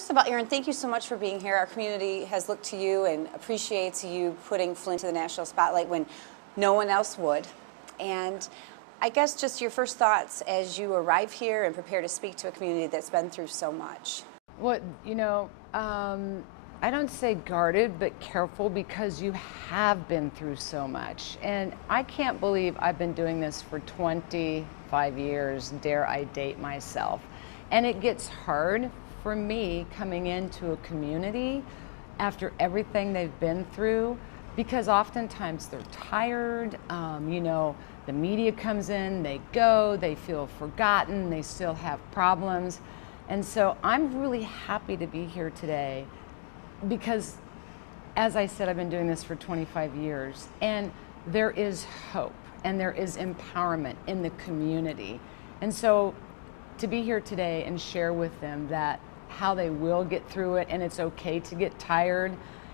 first of all, Erin, thank you so much for being here. Our community has looked to you and appreciates you putting Flint to the national spotlight when no one else would. And I guess just your first thoughts as you arrive here and prepare to speak to a community that's been through so much. Well, I don't say guarded, but careful, because you have been through so much. And I can't believe I've been doing this for 25 years, dare I date myself. And it gets hard for me coming into a community after everything they've been through, because oftentimes they're tired. The media comes in, they go, they feel forgotten, they still have problems. And so I'm really happy to be here today because, as I said, I've been doing this for 25 years, and there is hope and there is empowerment in the community. And so to be here today and share with them that how they will get through it, and it's okay to get tired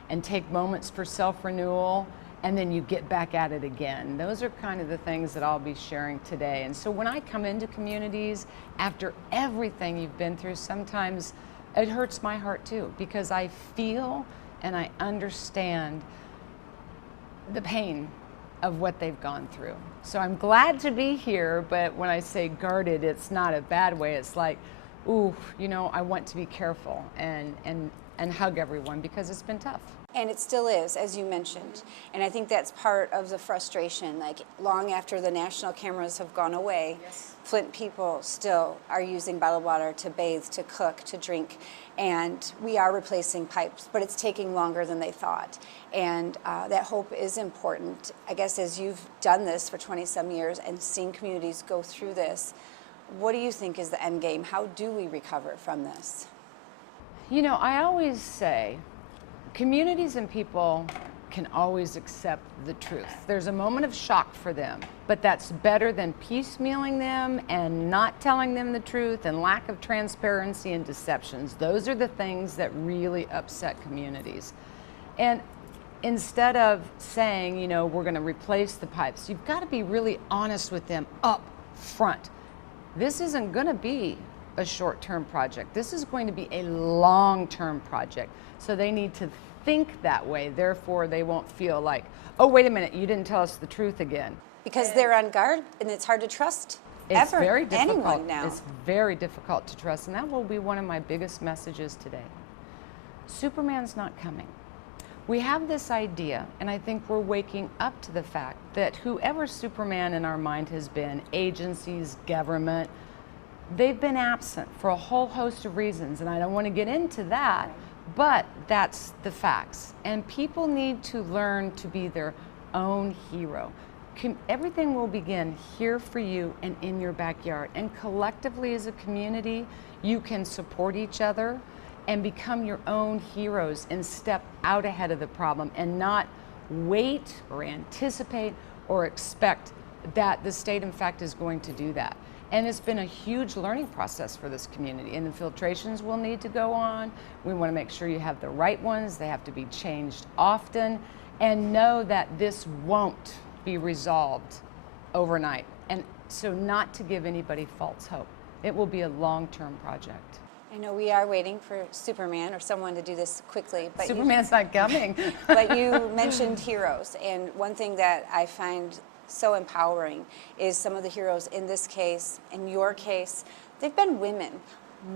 and take moments for self-renewal, and then you get back at it again. Those are kind of the things that I'll be sharing today. And so when I come into communities after everything you've been through, sometimes it hurts my heart too, because I feel and I understand the pain of what they've gone through. So I'm glad to be here, but when I say guarded, it's not a bad way. It's like, ooh, I want to be careful and hug everyone because it's been tough. And it still is, as you mentioned. And I think that's part of the frustration. Like, long after the national cameras have gone away, yes, Flint people still are using bottled water to bathe, to cook, to drink. And we are replacing pipes, but it's taking longer than they thought. And that hope is important. I guess as you've done this for 20-some years and seen communities go through this, what do you think is the end game? How do we recover from this? I always say, communities and people can always accept the truth. There's a moment of shock for them, but that's better than piecemealing them and not telling them the truth and lack of transparency and deceptions. Those are the things that really upset communities. And instead of saying, we're going to replace the pipes, you've got to be really honest with them up front. This isn't going to be a short-term project. This is going to be a long-term project. So they need to think that way. Therefore, they won't feel like, oh, wait a minute, you didn't tell us the truth again. Because they're on guard, and it's hard to trust anyone now. It's very difficult to trust, and that will be one of my biggest messages today. Superman's not coming. We have this idea, and I think we're waking up to the fact that whoever Superman in our mind has been, agencies, government, they've been absent for a whole host of reasons, and I don't want to get into that, but that's the facts. And people need to learn to be their own hero. Everything will begin here for you and in your backyard. And collectively as a community, you can support each other and become your own heroes and step out ahead of the problem and not wait or anticipate or expect that the state, in fact, is going to do that. And it's been a huge learning process for this community, and the filtrations will need to go on. We want to make sure you have the right ones. They have to be changed often, and know that this won't be resolved overnight. And so not to give anybody false hope. It will be a long-term project. I know we are waiting for Superman or someone to do this quickly. But Superman's not coming. But you mentioned heroes, and one thing that I find so empowering is some of the heroes in this case, in your case, they've been women,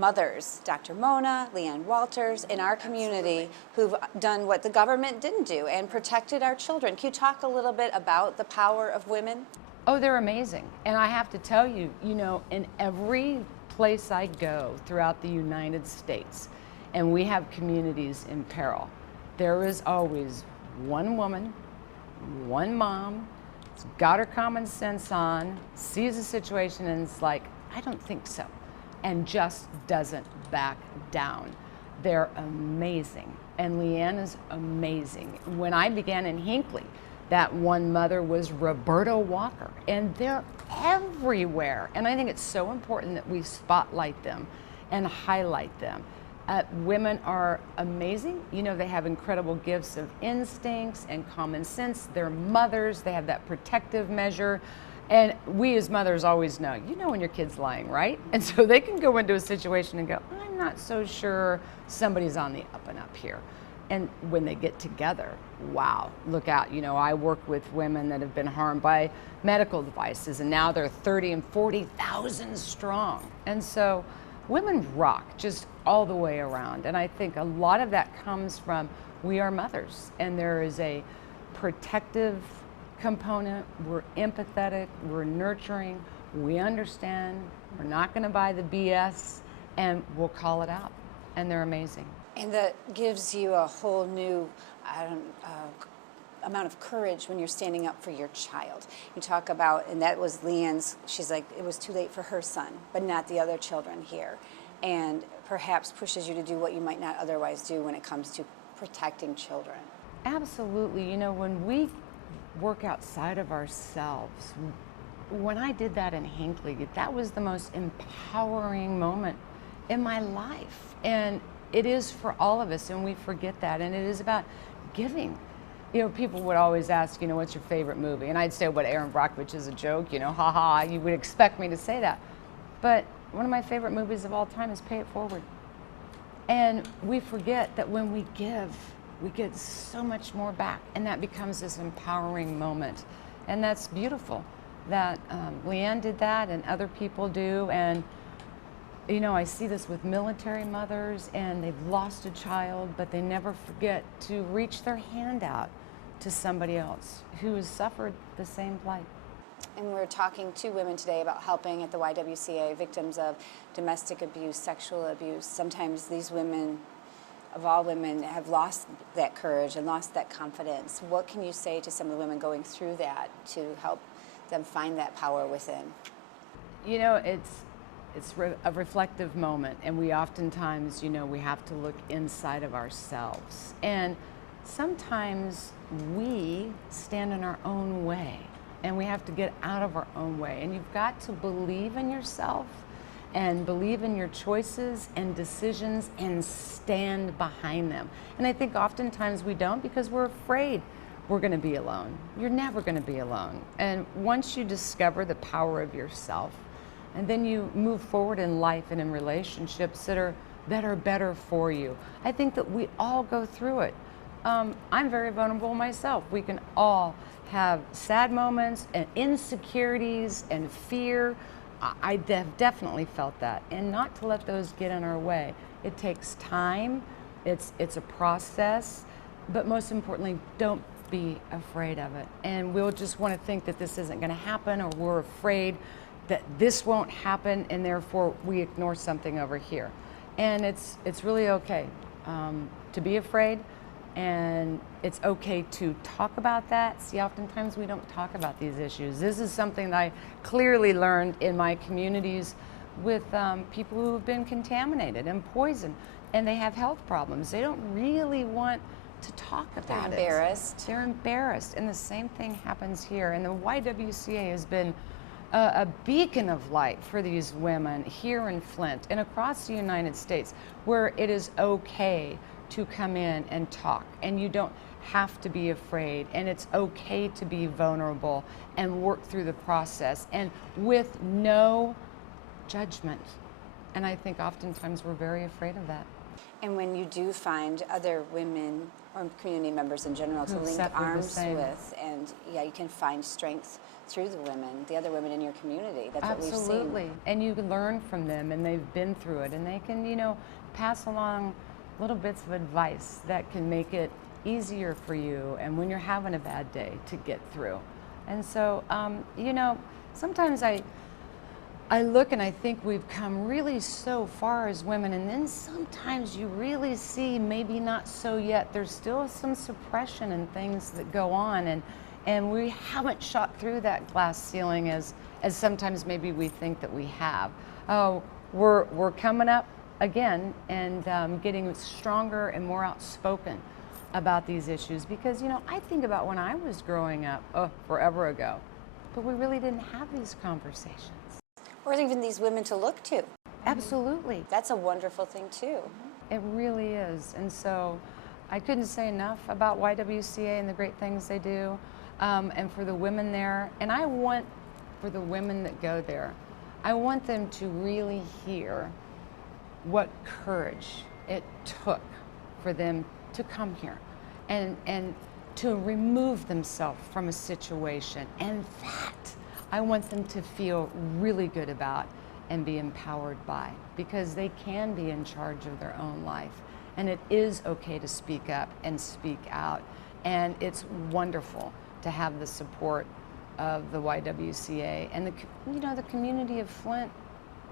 mothers, Dr. Mona, Leanne Walters, in our community who've done what the government didn't do and protected our children. Can you talk a little bit about the power of women? Oh, they're amazing. And I have to tell you, in every place I go throughout the United States, and we have communities in peril, there is always one woman, one mom, got her common sense on, sees the situation and is like, I don't think so, and just doesn't back down. They're amazing, and Leanne is amazing. When I began in Hinckley, that one mother was Roberta Walker, and they're everywhere. And I think it's so important that we spotlight them and highlight them. Women are amazing. They have incredible gifts of instincts and common sense. They're mothers. They have that protective measure. And we as mothers always know, you know when your kid's lying, right? And so they can go into a situation and go, I'm not so sure somebody's on the up and up here. And when they get together, wow, look out. You know, I work with women that have been harmed by medical devices, and now they're 30 and 40,000 strong. And so women rock just all the way around. And I think a lot of that comes from we are mothers, and there is a protective component. We're empathetic, we're nurturing, we understand, we're not going to buy the BS, and we'll call it out. And they're amazing. And that gives you a whole new amount of courage when you're standing up for your child. You talk about, and that was Leanne's, she's like, it was too late for her son, but not the other children here. And perhaps pushes you to do what you might not otherwise do when it comes to protecting children. Absolutely. You know, when we work outside of ourselves, when I did that in Hinckley, that was the most empowering moment in my life. And it is for all of us, and we forget that. And it is about giving. You know, people would always ask, you know, what's your favorite movie? And I'd say, what, Erin Brockovich is a joke, you know, ha ha, you would expect me to say that. But one of my favorite movies of all time is Pay It Forward. And we forget that when we give, we get so much more back, and that becomes this empowering moment. And that's beautiful that Leanne did that and other people do. And you know, I see this with military mothers, and they've lost a child, but they never forget to reach their hand out to somebody else who has suffered the same plight. And we're talking to women today about helping at the YWCA victims of domestic abuse, sexual abuse. Sometimes these women, of all women, have lost that courage and lost that confidence. What can you say to some of the women going through that to help them find that power within? You know, it's a reflective moment, and we oftentimes, you know, we have to look inside of ourselves. And sometimes we stand in our own way, and we have to get out of our own way. And you've got to believe in yourself and believe in your choices and decisions and stand behind them. And I think oftentimes we don't because we're afraid we're going to be alone. You're never going to be alone. And once you discover the power of yourself, and then you move forward in life and in relationships that are better for you. I think that we all go through it. I'm very vulnerable myself. We can all have sad moments and insecurities and fear. I definitely felt that. And not to let those get in our way. It takes time. It's a process. But most importantly, don't be afraid of it. And we'll just want to think that this isn't going to happen, or we're afraid that this won't happen, and therefore we ignore something over here. And it's really okay to be afraid, and it's okay to talk about that. See, oftentimes we don't talk about these issues. This is something that I clearly learned in my communities with people who have been contaminated and poisoned, and they have health problems. They don't really want to talk about it. They're embarrassed. They're embarrassed, and the same thing happens here. And the YWCA has been a beacon of light for these women here in Flint and across the United States, where it is okay to come in and talk, and you don't have to be afraid, and it's okay to be vulnerable and work through the process, and with no judgment. And I think oftentimes we're very afraid of that. And when you do find other women or community members in general to link arms with, and yeah, you can find strength through the women, the other women in your community. That's what we've seen. Absolutely. And you can learn from them, and they've been through it, and they can, you know, pass along little bits of advice that can make it easier for you, and when you're having a bad day, to get through. And so, you know, sometimes I look and I think we've come really so far as women, and then sometimes you really see maybe not so yet. There's still some suppression and things that go on, and we haven't shot through that glass ceiling as sometimes maybe we think that we have. Oh, we're coming up again and getting stronger and more outspoken about these issues, because, you know, I think about when I was growing up, forever ago, but we really didn't have these conversations. Or even these women to look to. Absolutely. That's a wonderful thing too. It really is. And so I couldn't say enough about YWCA and the great things they do, and for the women there. And I want for the women that go there, I want them to really hear what courage it took for them to come here and to remove themselves from a situation. And that I want them to feel really good about and be empowered by, because they can be in charge of their own life. And it is okay to speak up and speak out. And it's wonderful to have the support of the YWCA and the community of Flint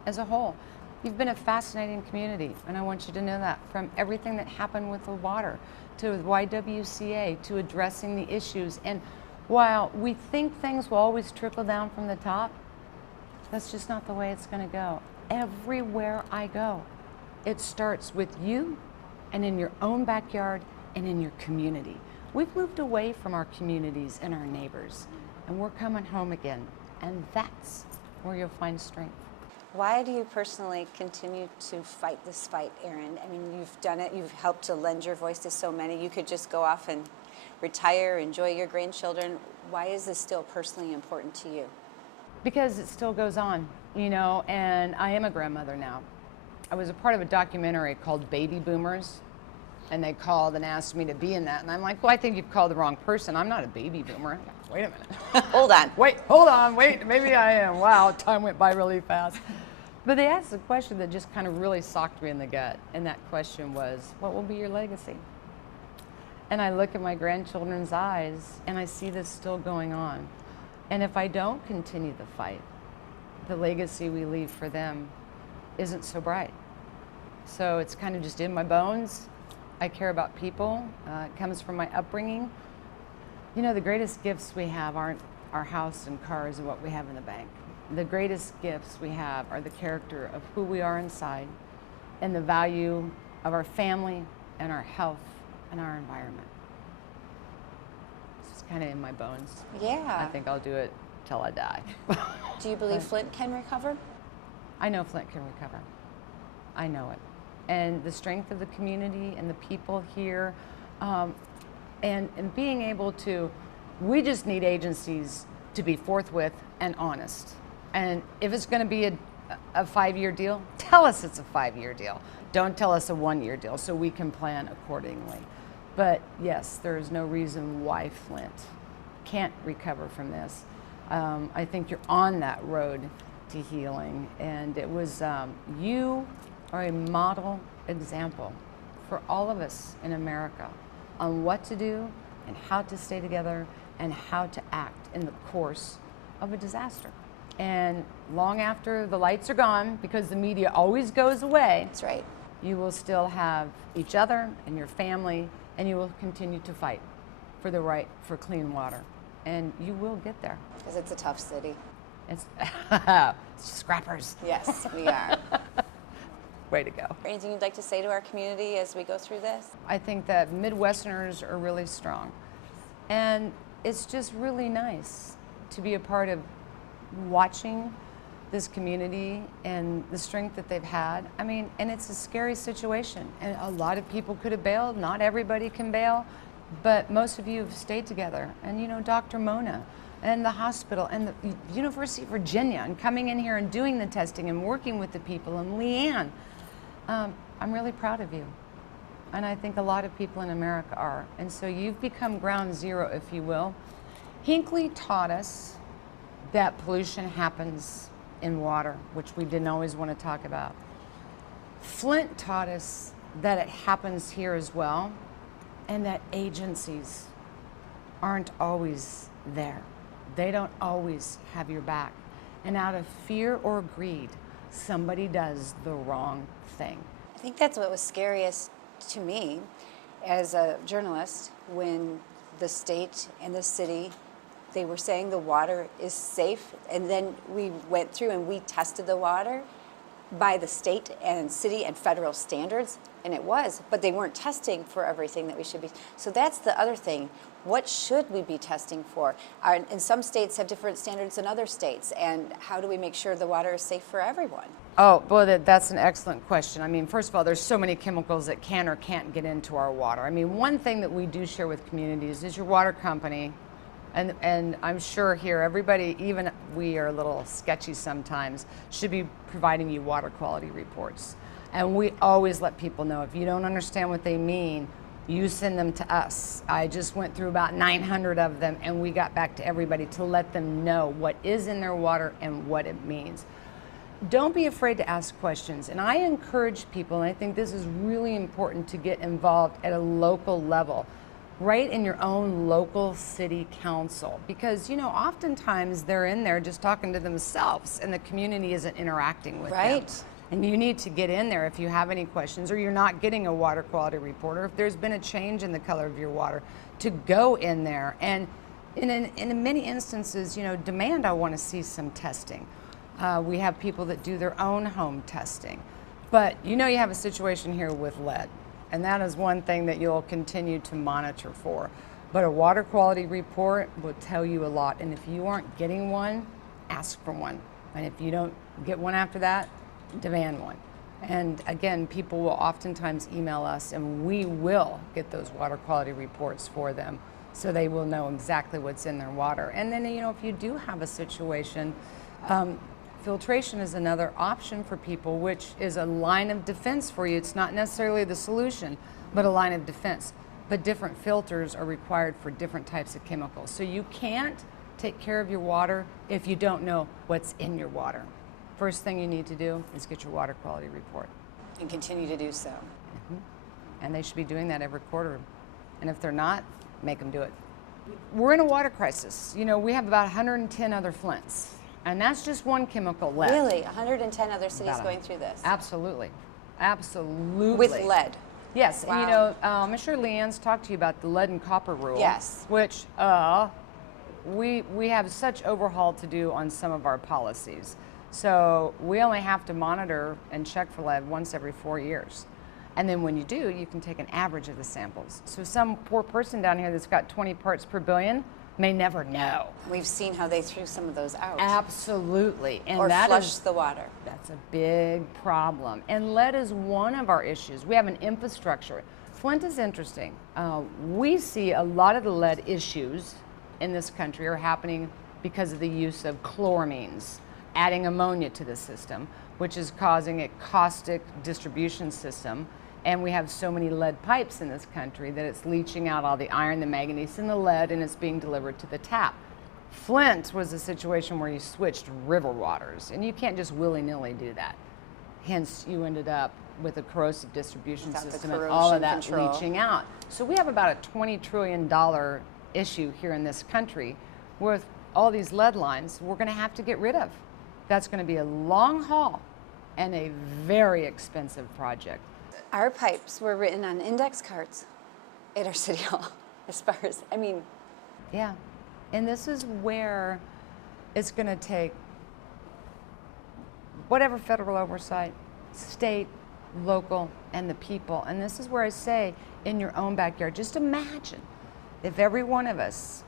as a whole. You've been a fascinating community, and I want you to know that, from everything that happened with the water to the YWCA to addressing the issues. And while we think things will always trickle down from the top, that's just not the way it's going to go. Everywhere I go, it starts with you and in your own backyard and in your community. We've moved away from our communities and our neighbors, and we're coming home again. And that's where you'll find strength. Why do you personally continue to fight this fight, Erin? I mean, you've done it. You've helped to lend your voice to so many. You could just go off and retire, enjoy your grandchildren. Why is this still personally important to you? Because it still goes on, and I am a grandmother now. I was a part of a documentary called Baby Boomers, and they called and asked me to be in that. And I'm like, well, I think you've called the wrong person. I'm not a baby boomer. Wait a minute. Hold on. Wait, maybe I am. Wow, time went by really fast. But they asked a question that just kind of really socked me in the gut. And that question was, what will be your legacy? And I look at my grandchildren's eyes and I see this still going on. And if I don't continue the fight, the legacy we leave for them isn't so bright. So it's kind of just in my bones. I care about people. It comes from my upbringing. The greatest gifts we have aren't our house and cars and what we have in the bank. The greatest gifts we have are the character of who we are inside and the value of our family and our health and our environment. It's kind of in my bones. Yeah. I think I'll do it till I die. Do you believe Flint can recover? I know Flint can recover. I know it. And the strength of the community and the people here, and being able to, we just need agencies to be forthwith and honest. And if it's going to be a 5-year deal, tell us it's a 5-year deal. Don't tell us a 1-year deal so we can plan accordingly. But yes, there is no reason why Flint can't recover from this. I think you're on that road to healing, and it was, you are a model example for all of us in America on what to do and how to stay together and how to act in the course of a disaster. And long after the lights are gone, because the media always goes away, That's right. you will still have each other and your family, and you will continue to fight for the right for clean water. And you will get there. Because it's a tough city. It's scrappers. Yes, we are. Way to go. Anything you'd like to say to our community as we go through this? I think that Midwesterners are really strong. And it's just really nice to be a part of watching this community and the strength that they've had. I mean, and it's a scary situation. And a lot of people could have bailed. Not everybody can bail. But most of you have stayed together. And Dr. Mona and the hospital and the University of Virginia, and coming in here and doing the testing and working with the people, and Leanne. I'm really proud of you. And I think a lot of people in America are. And so you've become ground zero, if you will. Hinckley taught us that pollution happens in water, which we didn't always want to talk about. Flint taught us that it happens here as well, and that agencies aren't always there. They don't always have your back. And out of fear or greed, somebody does the wrong thing. I think that's what was scariest to me as a journalist, when the state and the city, they were saying the water is safe, and then we went through and we tested the water by the state and city and federal standards, and it was, but they weren't testing for everything that we should be. So that's the other thing. What should we be testing for? And some states have different standards than other states, and how do we make sure the water is safe for everyone? Oh, well, that's an excellent question. I mean, first of all, there's so many chemicals that can or can't get into our water. I mean, one thing that we do share with communities is your water company And I'm sure here, everybody, even we are a little sketchy sometimes, should be providing you water quality reports. And we always let people know, if you don't understand what they mean, you send them to us. I just went through about 900 of them, and we got back to everybody to let them know what is in their water and what it means. Don't be afraid to ask questions. And I encourage people, and I think this is really important, to get involved at a local level, right in your own local city council. Because, you know, oftentimes they're in there just talking to themselves and the community isn't interacting with them. Right. And you need to get in there if you have any questions, or you're not getting a water quality report, or if there's been a change in the color of your water, to go in there. And in many instances, you know, demand, I want to see some testing. We have people that do their own home testing. But you know, you have a situation here with lead, and that is one thing that you'll continue to monitor for. But a water quality report will tell you a lot. And if you aren't getting one, ask for one. And if you don't get one after that, demand one. And again, people will oftentimes email us, and we will get those water quality reports for them, so they will know exactly what's in their water. And then, you know, if you do have a situation, filtration is another option for people, which is a line of defense for you. It's not necessarily the solution, but a line of defense. But different filters are required for different types of chemicals. So you can't take care of your water if you don't know what's in your water. First thing you need to do is get your water quality report. And continue to do so. And they should be doing that every quarter. And if they're not, make them do it. We're in a water crisis. You know, we have about 110 other Flints. And that's just one chemical, lead. Really? 110 other cities going through this? Absolutely. Absolutely. With lead? Yes. Wow. And, you know, I'm sure Leanne's talked to you about the lead and copper rule. Yes. Which we have such overhaul to do on some of our policies. So we only have to monitor and check for lead once every 4 years. And then when you do, you can take an average of the samples. So some poor person down here that's got 20 parts per billion may never know. We've seen how they threw some of those out. Absolutely. And or that flushed the water. That's a big problem. And lead is one of our issues. We have an infrastructure. Flint is interesting. We see a lot of the lead issues in this country are happening because of the use of chloramines, adding ammonia to the system, which is causing a caustic distribution system. And we have so many lead pipes in this country that it's leaching out all the iron, the manganese, and the lead, and it's being delivered to the tap. Flint was a situation where you switched river waters, and you can't just willy-nilly do that. Hence, you ended up with a corrosive distribution system and all of that leaching out. So we have about a $20 trillion issue here in this country with all these lead lines we're going to have to get rid of. That's going to be a long haul and a very expensive project. Our pipes were written on index cards at our city hall, as far as, I mean. Yeah, and this is where it's going to take whatever federal oversight, state, local, and the people. And this is where I say, in your own backyard, just imagine if every one of us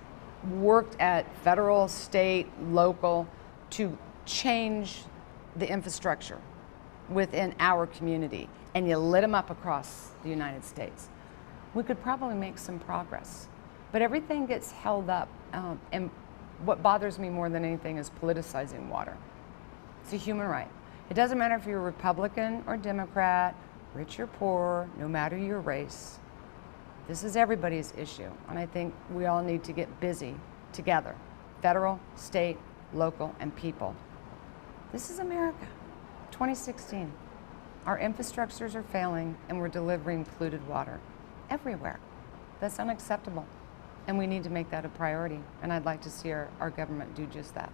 worked at federal, state, local to change the infrastructure within our community, and you lit them up across the United States, we could probably make some progress. But everything gets held up, and what bothers me more than anything is politicizing water. It's a human right. It doesn't matter if you're Republican or Democrat, rich or poor, no matter your race. This is everybody's issue, and I think we all need to get busy together, federal, state, local, and people. This is America, 2016. Our infrastructures are failing, and we're delivering polluted water everywhere. That's unacceptable, and we need to make that a priority, and I'd like to see our government do just that.